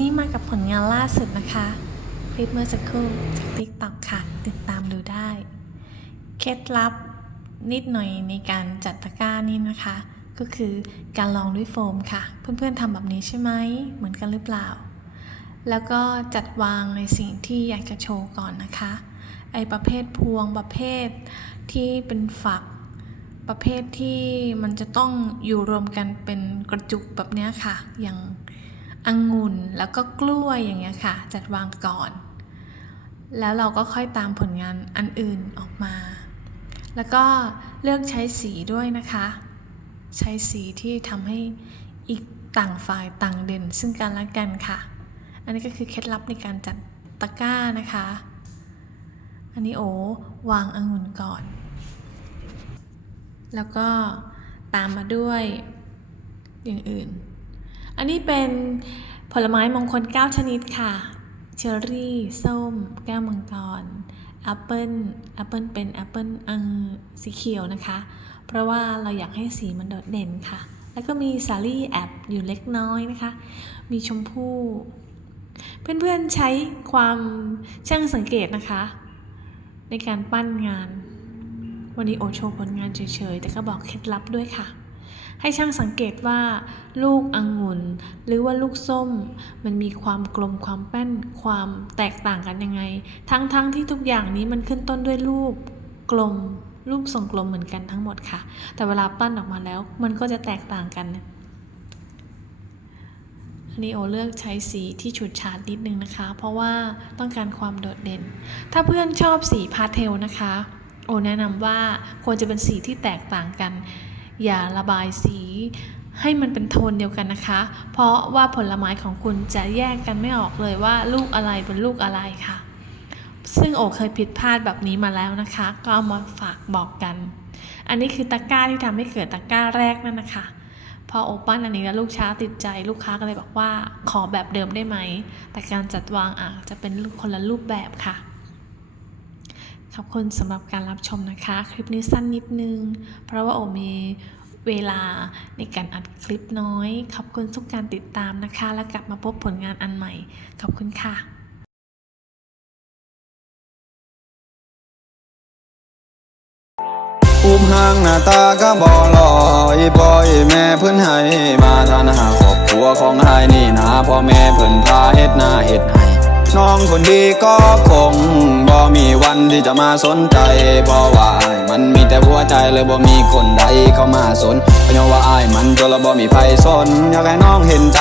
นี่มากับผลงานล่าสุดนะคะ คลิปเมื่อสักครู่จาก TikTok ค่ะ ติดตามดูได้ เคล็ดลับนิดหน่อยในการจัดตะกร้านี่นะคะ ก็คือการลองด้วยโฟมค่ะ เพื่อนๆทำแบบนี้ใช่ไหม เหมือนกันหรือเปล่า แล้วก็จัดวางในสิ่งที่อยากจะโชว์ก่อนนะคะ ไอประเภทพวงประเภทที่เป็นฝักประเภทที่มันจะต้องอยู่รวมกันเป็นกระจุกแบบนี้ค่ะ อย่าง องุ่นแล้วก็กล้วยอย่างเงี้ยค่ะ จัดวางก่อน แล้วเราก็ค่อยตามผลงานอันอื่นออกมา แล้วก็เลือกใช้สีด้วยนะคะ ใช้สีที่ทำให้อีกต่างฝ่ายต่างเด่นซึ่งกันและกันค่ะ อันนี้ก็คือเคล็ดลับในการจัดตะกร้านะคะ อันนี้โอวางองุ่นก่อน แล้วก็ตามมาด้วยอย่างอื่น อันนี้เป็นผลไม้มงคล 9 ชนิดค่ะ เชอร์รี่ ส้ม แก้วมังกรแอปเปิลแอปเปิลเป็นแอปเปิลอังสีเขียวนะคะ เพราะว่าเราอยากให้สีมันโดดเด่นค่ะ แล้วก็มีสาลี่แอบอยู่เล็กน้อยนะคะ มีชมพู่ เพื่อนๆใช้ความช่างสังเกตนะคะ ในการปั้นงาน วันนี้โอโชว์ผลงานเฉยๆ แต่ก็บอกเคล็ดลับด้วยค่ะ ให้ช่างสังเกตว่า ลูกองุ่นหรือว่าลูกส้ม มันมีความกลมความแป้นความแตกต่างกันยังไง ทั้งๆทที่ทุกอย่างนี้มันขึ้นต้นด้วยรูปกลม รูปทรงกลมเหมือนกันทั้งหมดค่ะ แต่เวลาปั้นออกมาแล้ว มันก็จะแตกต่างกันนนี้โอเลือกใช้สีที่ฉูดฉาดนิดนึงนะคะ เพราะว่าต้องการความโดดเด่น ถ้าเพื่อนชอบสีพาเทลนะคะ โอแนะนำว่าควรจะเป็นสีที่แตกต่างกัน อย่าระบายสี ให้มันเป็นโทนเดียวกันนะคะ เพราะว่าผลไม้ของคุณจะแยกกันไม่ออกเลยว่าลูกอะไรเป็นลูกอะไรค่ะ ซึ่งโอเคยผิดพลาดแบบนี้มาแล้วนะคะ ก็เอามาฝากบอกกัน อันนี้คือตะกร้าที่ทำให้เกิดตะกร้าแรกนั่นนะคะพอโอปั้นอันนี้แล้วลูกค้าติดใจลูกค้าก็เลยบอกว่าขอแบบเดิมได้ไหม แต่การจัดวางอาจจะเป็นคนละรูปแบบค่ะ ขอบคุณสำหรับการรับชมนะคะ คลิปนี้สั้นนิดนึง เพราะว่าโอมีเวลาในการอัดคลิปน้อย ขอบคุณทุกการติดตามนะคะ แล้วกลับมาพบผลงานอันใหม่ ขอบคุณค่ะภูมิห่างหน้าตาก็บ่หล่ออีปอยแม่เพิ่นให้ มาทานหาครอบครัวของหายนี่นาพ่อแม่เพิ่นพาเฮ็ดหน้าเฮ็ดห องคนดีก็คงบ่มีวันที่จะมาสนใจเพราะว่าอ้ายมันมีแต่หัวใจเลยบ่มีคนใดเข้ามาสนเพราะว่าอ้ายมันจนและบ่มีไผสนอยากให้น้องเห็นใจ